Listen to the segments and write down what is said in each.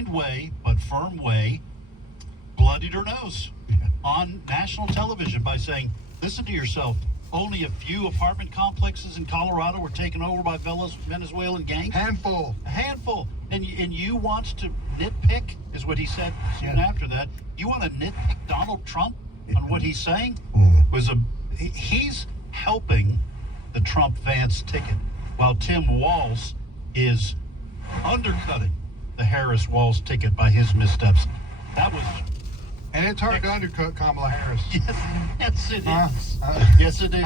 kind way but firm way, bloodied her nose on national television by saying, listen to yourself, only a few apartment complexes in Colorado were taken over by Venezuelan gangs. A handful. And you want to nitpick, is what he said soon after that. You want to nitpick Donald Trump on what he's saying? He's helping the Trump-Vance ticket, while Tim Walz is undercutting the Harris-Walz ticket by his missteps. And it's hard to undercut Kamala Harris. Yes, it is. Yes, it is.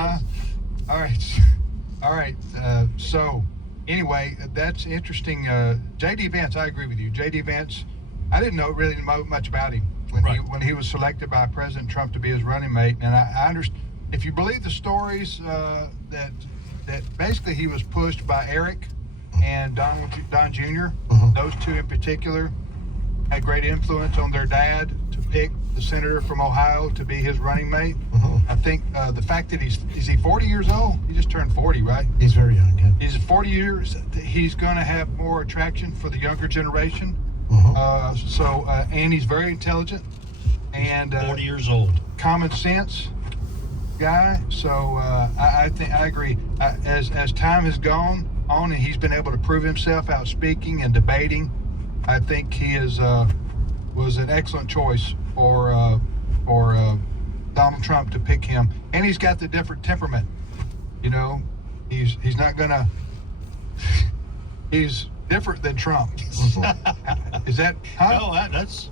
All right. So, anyway, that's interesting. J.D. Vance, I agree with you. J.D. Vance, I didn't really know much about him when he was selected by President Trump to be his running mate. And I understand, if you believe the stories, that basically he was pushed by Eric and Don Jr., those two in particular, had great influence on their dad to pick the senator from Ohio to be his running mate. I think the fact that is he 40 years old? He just turned 40, right? He's very young. Yeah. He's 40 years. He's going to have more attraction for the younger generation. And he's very intelligent and 40 years old. Common sense guy. So I agree. As time has gone on and he's been able to prove himself out speaking and debating, I think he was an excellent choice for Donald Trump to pick him. And he's got the different temperament. You know, he's not gonna. He's different than Trump. Is that? Huh? No, that's.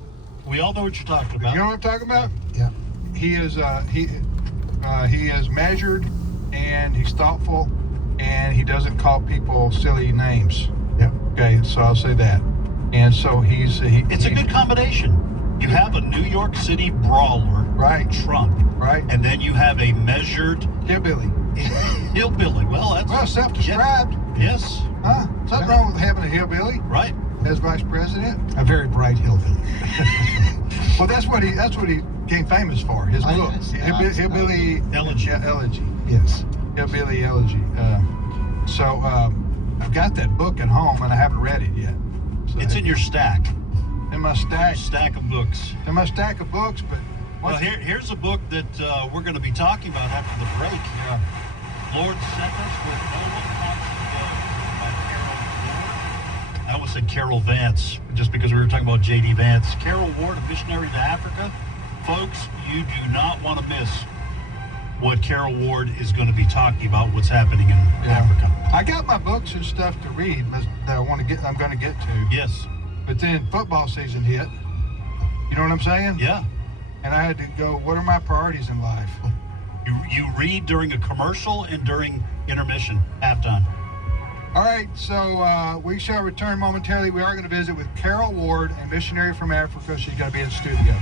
We all know what you're talking about. You know what I'm talking about? Yeah. He is. He is measured, and he's thoughtful, and he doesn't call people silly names. Yeah. Okay, so I'll say that. And so it's a good combination. You have a New York City brawler, right? Trump, right? And then you have a measured hillbilly. Hillbilly. Well, self-described. Yes. Huh? Something wrong with having a hillbilly, right? As vice president. A very bright hillbilly. Well, that's what he became famous for. His book, Hillbilly Elegy. Yes. Hillbilly Elegy. So I've got that book at home, and I haven't read it yet. So it's in your stack. In my stack. Stack of books. In my stack of books, but. Well, here's a book that we're going to be talking about after the break. Lord Sent Us with No One Wants to Go by Carol Ward. I almost said Carol Vance, just because we were talking about J.D. Vance. Carol Ward, a missionary to Africa. Folks, you do not want to miss what Carol Ward is going to be talking about, what's happening in Africa. I got my books and stuff to read that I'm going to get to. Yes. But then football season hit. You know what I'm saying? Yeah. And I had to go, what are my priorities in life? You read during a commercial and during intermission, halftime. All right, so we shall return momentarily. We are going to visit with Carol Ward, a missionary from Africa. She's going to be in the studio.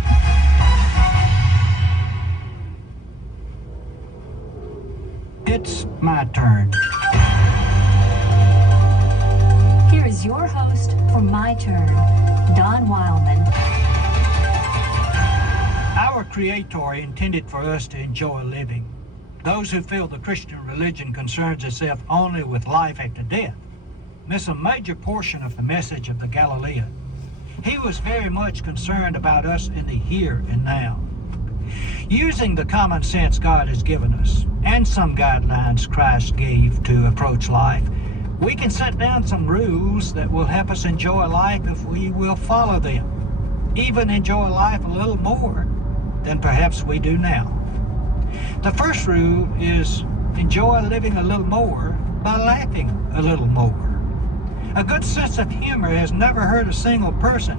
It's my turn. Here is your host for My Turn, Don Wildman. Our Creator intended for us to enjoy living. Those who feel the Christian religion concerns itself only with life after death miss a major portion of the message of the Galilean. He was very much concerned about us in the here and now. Using the common sense God has given us, and some guidelines Christ gave to approach life, we can set down some rules that will help us enjoy life if we will follow them. Even enjoy life a little more than perhaps we do now. The first rule is enjoy living a little more by laughing a little more. A good sense of humor has never hurt a single person,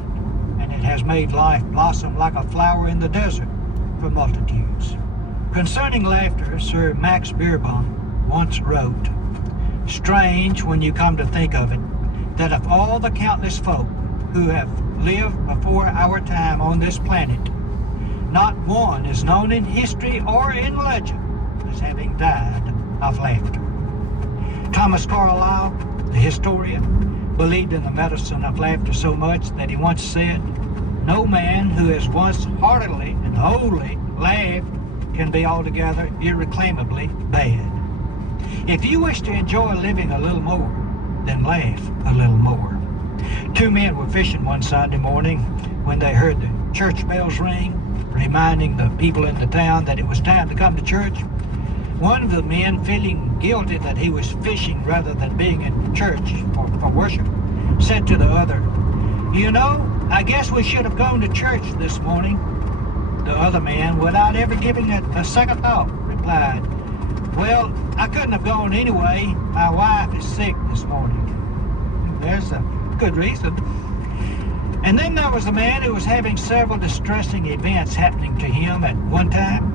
and it has made life blossom like a flower in the desert for multitudes. Concerning laughter, Sir Max Beerbohm once wrote, "Strange when you come to think of it, that of all the countless folk who have lived before our time on this planet, not one is known in history or in legend as having died of laughter." Thomas Carlyle, the historian, believed in the medicine of laughter so much that he once said, "No man who has once heartily and wholly laughed can be altogether irreclaimably bad." If you wish to enjoy living a little more, then laugh a little more. Two men were fishing one Sunday morning when they heard the church bells ring, reminding the people in the town that it was time to come to church. One of the men, feeling guilty that he was fishing rather than being in church for worship, said to the other, "You know, I guess we should have gone to church this morning." The other man, without ever giving it a second thought, replied, "Well, I couldn't have gone anyway. My wife is sick this morning." There's a good reason. And then there was a man who was having several distressing events happening to him at one time.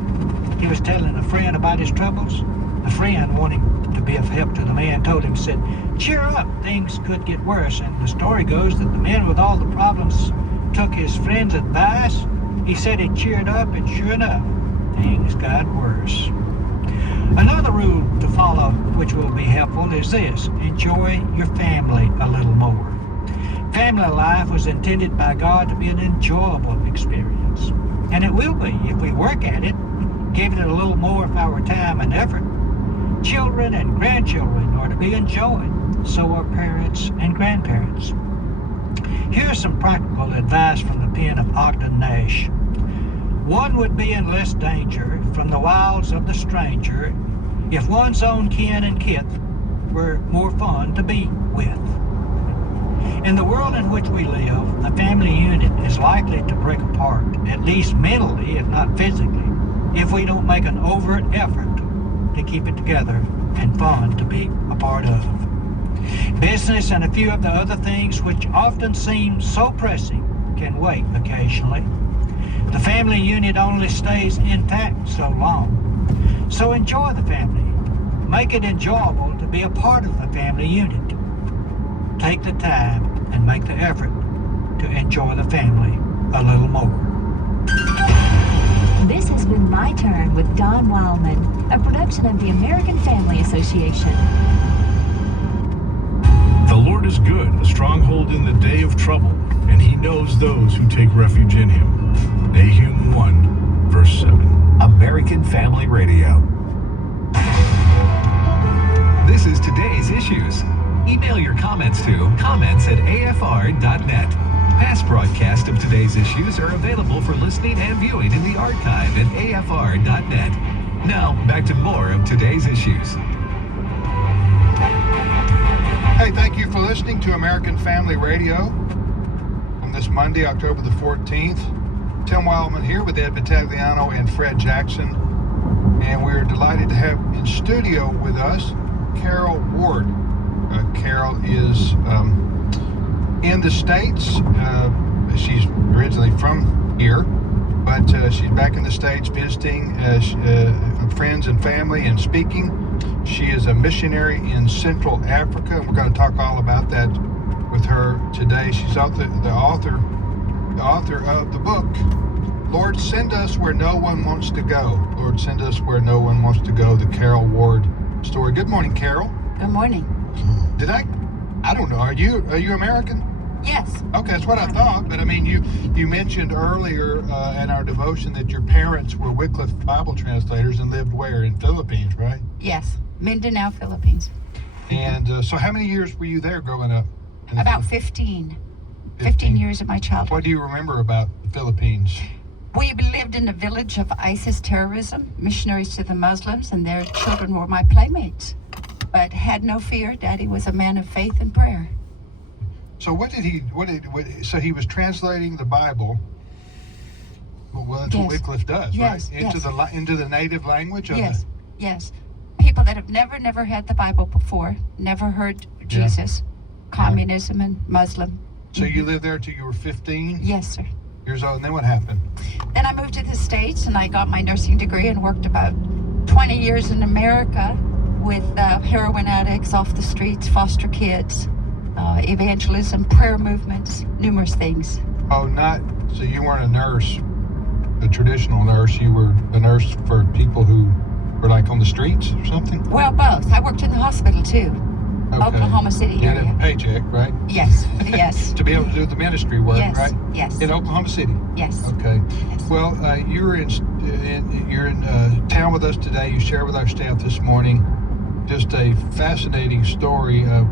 He was telling a friend about his troubles. The friend, wanting to be of help to the man, told him, said, "Cheer up, things could get worse." And the story goes that the man with all the problems took his friend's advice. He said he cheered up, and sure enough, things got worse. Another rule to follow, which will be helpful, is this: enjoy your family a little more. Family life was intended by God to be an enjoyable experience. And it will be if we work at it, give it a little more of our time and effort. Children and grandchildren are to be enjoyed. So are parents and grandparents. Here's some practical advice from the pen of Ogden Nash. One would be in less danger from the wiles of the stranger if one's own kin and kith were more fun to be with. In the world in which we live, the family unit is likely to break apart, at least mentally, if not physically, if we don't make an overt effort to keep it together and fun to be a part of. Business and a few of the other things which often seem so pressing can wait occasionally. The family unit only stays intact so long. So enjoy the family. Make it enjoyable to be a part of the family unit. Take the time and make the effort to enjoy the family a little more. This has been My Turn with Don Wildman, a production of the American Family Association. The Lord is good, a stronghold in the day of trouble, and he knows those who take refuge in him. Nahum 1, verse 7. American Family Radio. This is today's issues. Email your comments to comments@afr.net. Past broadcasts of today's issues are available for listening and viewing in the archive at afr.net. Now, back to more of today's issues. Hey, thank you for listening to American Family Radio on this Monday, October the 14th. Tim Wildman here with Ed Battagliano and Fred Jackson. And we're delighted to have in studio with us Carol Ward. Carol is in the States. She's originally from here, but she's back in the States visiting friends and family and speaking. She is a missionary in Central Africa, and we're going to talk all about that with her today. She's the author of the book, Lord, Send Us Where No One Wants to Go. Lord, Send Us Where No One Wants to Go, the Carol Ward story. Good morning, Carol. Good morning. I don't know, are you American? Yes. Okay, that's what I thought, but I mean, you mentioned earlier in our devotion that your parents were Wycliffe Bible translators and lived where? In Philippines, right? Yes. Mindanao, Philippines. And so how many years were you there growing up? About 15. 15 years of my childhood. What do you remember about the Philippines? We lived in a village of ISIS terrorism, missionaries to the Muslims, and their children were my playmates. But had no fear. Daddy was a man of faith and prayer. So so he was translating the Bible. Well, that's what Wycliffe does, yes, right? Into the native language of Yes, yes. People that have never had the Bible before, never heard Jesus, communism and Muslim. So you lived there till you were 15? Yes, sir. Years old, and then what happened? Then I moved to the States and I got my nursing degree and worked about 20 years in America with heroin addicts off the streets, foster kids, evangelism, prayer movements, numerous things. So you weren't a nurse, a traditional nurse. You were a nurse for people who were like on the streets or something? Well, both. I worked in the hospital too. Okay. Oklahoma City you area. You had a paycheck, right? Yes, yes. To be able to do the ministry work, yes, right? Yes. In Oklahoma City. Yes. Okay. Yes. Well, you're in town with us today. You shared with our staff this morning just a fascinating story of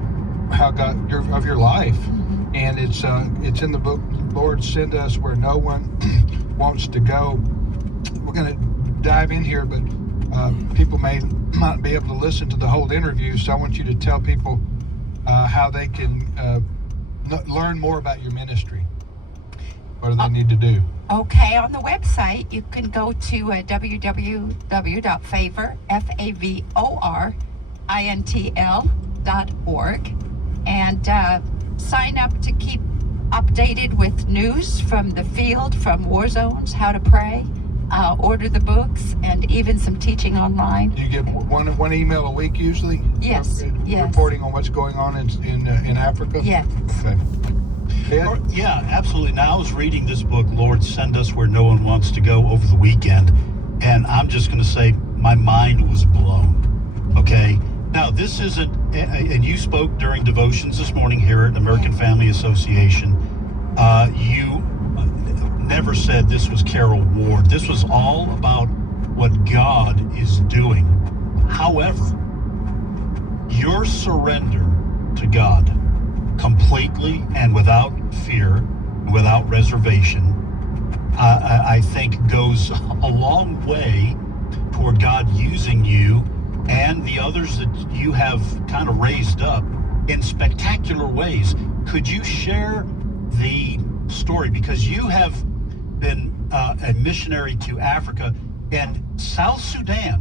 how God of your life and it's in the book, Lord, Send Us Where No One Wants to Go. We're going to dive in here, but people may not be able to listen to the whole interview, so I want you to tell people how they can learn more about your ministry. What do they need to do? Okay, on the website, you can go to www.favorintl.org and sign up to keep updated with news from the field, from war zones, how to pray, order the books, and even some teaching online. Do you get one email a week usually? Yes, yes. Reporting on what's going on in Africa? Yes. Okay. Ed? Yeah, absolutely. Now I was reading this book, Lord, Send Us Where No One Wants to Go, over the weekend, and I'm just going to say my mind was blown. Okay? Now, this isn't, and you spoke during devotions this morning here at American Family Association. You never said this was Carol Ward. This was all about what God is doing. However, your surrender to God completely and without fear, without reservation, I think goes a long way toward God using you and the others that you have kind of raised up in spectacular ways. Could you share the story? Because you have been a missionary to Africa and South Sudan,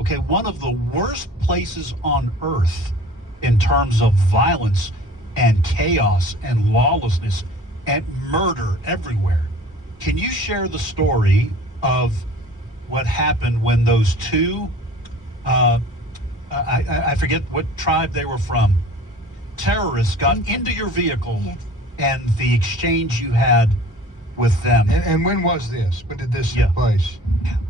okay, one of the worst places on earth in terms of violence and chaos and lawlessness and murder everywhere. Can you share the story of what happened when those two, I forget what tribe they were from, terrorists got into your vehicle and the exchange you had with them? And when was this? When did this take place?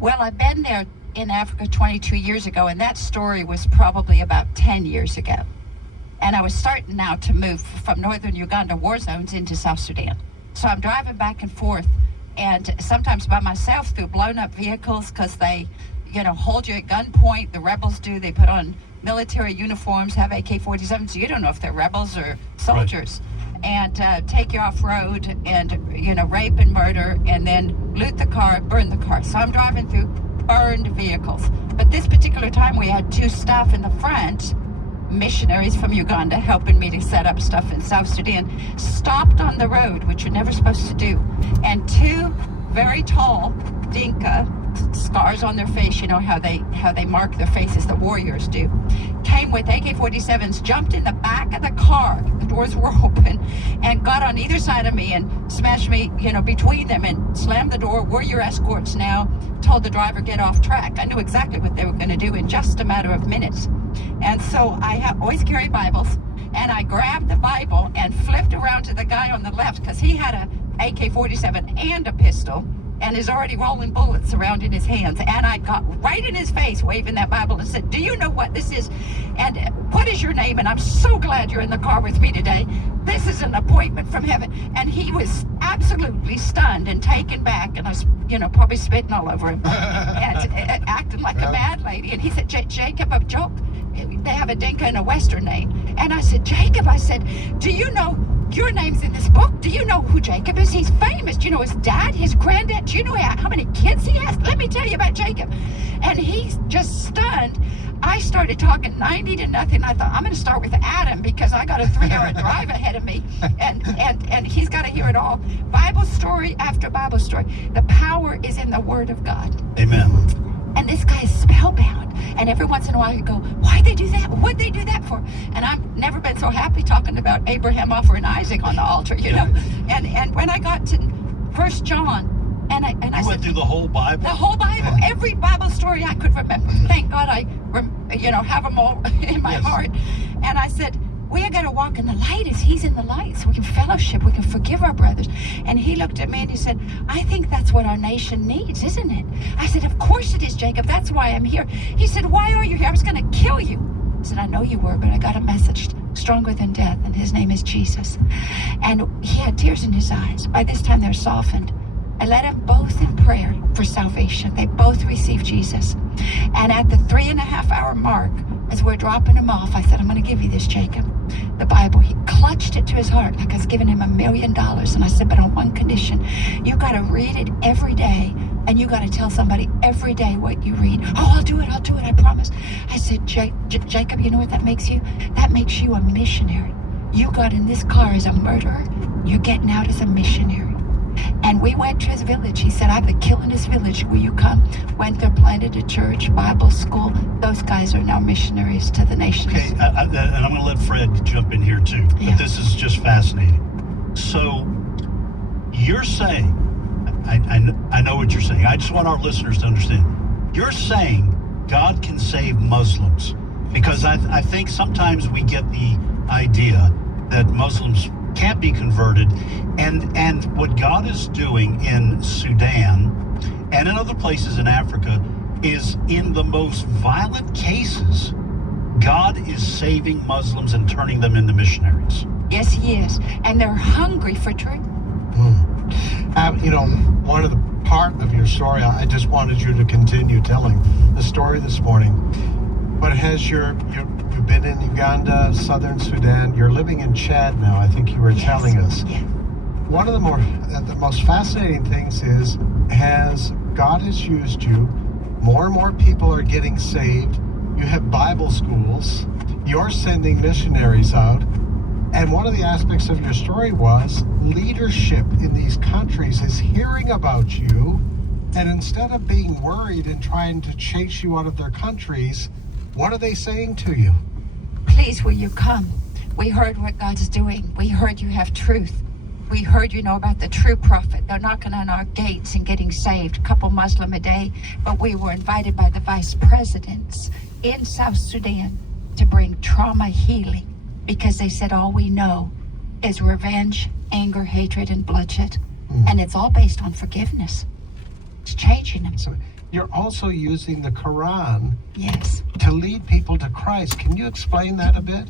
Well, I've been there in Africa 22 years ago, and that story was probably about 10 years ago. And I was starting now to move from northern Uganda war zones into South Sudan. So I'm driving back and forth, and sometimes by myself through blown up vehicles, because they, hold you at gunpoint. The rebels do. They put on military uniforms, have AK-47s, so you don't know if they're rebels or soldiers. Right. And take you off road and, rape and murder, and then loot the car, burn the car. So I'm driving through burned vehicles. But this particular time we had two staff in the front, missionaries from Uganda, helping me to set up stuff in South Sudan, stopped on the road, which you're never supposed to do. And two very tall Dinka, scars on their face, how they mark their faces, the warriors do, came with AK-47s, jumped in the back of the car, the doors were open, and got on either side of me and smashed me, between them, and slammed the door. We're your escorts now. Told the driver, get off track. I knew exactly what they were going to do in just a matter of minutes. And so I always carry Bibles, and I grabbed the Bible and flipped around to the guy on the left, because he had a AK-47 and a pistol, and is already rolling bullets around in his hands. And I got right in his face waving that Bible and said, do you know what this is? And what is your name? And I'm so glad you're in the car with me today. This is an appointment from heaven. And he was absolutely stunned and taken back, and I was, probably spitting all over him and acting like a mad lady. And he said, Jacob, a joke. They have a Dinka and a Western name. And I said, Jacob, do you know your name's in this book? Do you know who Jacob is? He's famous. Do you know his dad, his granddad? Do you know how many kids he has? Let me tell you about Jacob. And he's just stunned. I started talking 90 to nothing. I thought, I'm going to start with Adam, because I got a 3-hour drive ahead of me. And he's got to hear it all. Bible story after Bible story. The power is in the Word of God. Amen. And this guy is spellbound. And every once in a while you go, why'd they do that? What'd they do that for? And I've never been so happy talking about Abraham offering Isaac on the altar, know? And when I got to 1 John, and I said, went through the whole Bible? The whole Bible. Every Bible story I could remember. Thank God I, have them all in my heart. And I said, we are going to walk in the light as he's in the light, so we can fellowship, we can forgive our brothers. And he looked at me and he said, I think that's what our nation needs, isn't it? I said, of course it is, Jacob. That's why I'm here. He said, why are you here? I was going to kill you. I said, I know you were, but I got a message stronger than death, and his name is Jesus. And he had tears in his eyes. By this time, they're softened. I led them both in prayer for salvation. They both received Jesus. And at the 3.5-hour mark, as we're dropping him off, I said, I'm going to give you this, Jacob. The Bible. He clutched it to his heart like I was giving him $1 million. And I said, but on one condition, you got to read it every day. And you got to tell somebody every day what you read. Oh, I'll do it, I promise. I said, Jacob, you know what that makes you? That makes you a missionary. You got in this car as a murderer. You're getting out as a missionary. And we went to his village. He said, I'm the killingest village. Will you come? Went there, planted a church, Bible school. Those guys are now missionaries to the nations. Okay, and I'm going to let Fred jump in here too. Yeah. But this is just fascinating. So you're saying, I know what you're saying. I just want our listeners to understand. You're saying God can save Muslims, because I think sometimes we get the idea that Muslims can't be converted, and what God is doing in Sudan and in other places in Africa is, in the most violent cases, God is saving Muslims and turning them into missionaries. Yes, he is. And they're hungry for truth. You know, one of the part of your story, I just wanted you to continue telling the story this morning. But has you've been in Uganda, Southern Sudan, you're living in Chad now, I think you were telling us. Yeah. One of the most fascinating things is, God has used you. More and more people are getting saved. You have Bible schools. You're sending missionaries out. And one of the aspects of your story was leadership in these countries is hearing about you, and instead of being worried and trying to chase you out of their countries, what are they saying to you? Please, will you come? We heard what God's doing. We heard you have truth. We heard you know about the true prophet. They're knocking on our gates and getting saved, a couple Muslim a day. But we were invited by the vice presidents in South Sudan to bring trauma healing, because they said all we know is revenge, anger, hatred, and bloodshed. And it's all based on forgiveness. It's changing them. So you're also using the Quran Yes. to lead people to Christ. Can you explain that a bit?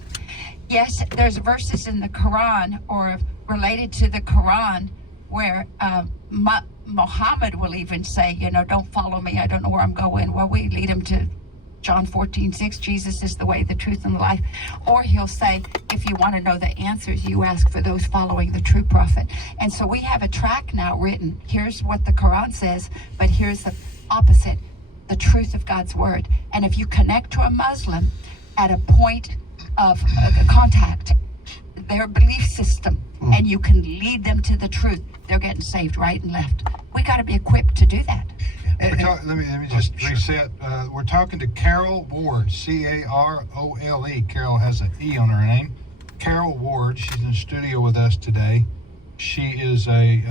Yes, there's verses in the Quran or related to the Quran where Muhammad will even say, don't follow me. I don't know where I'm going. Well, we lead him to John 14:6, Jesus is the way, the truth, and the life. Or he'll say, if you want to know the answers, you ask for those following the true prophet. And so we have a track now written. Here's what the Quran says, but here's the opposite, the truth of God's word. And if you connect to a Muslim at a point of contact, their belief system, and you can lead them to the truth, they're getting saved right and left. We got to be equipped to do that. Let me just reset. We're talking to Carol Ward, Carole. Carol has an E on her name. Carol Ward. She's in the studio with us today. She is a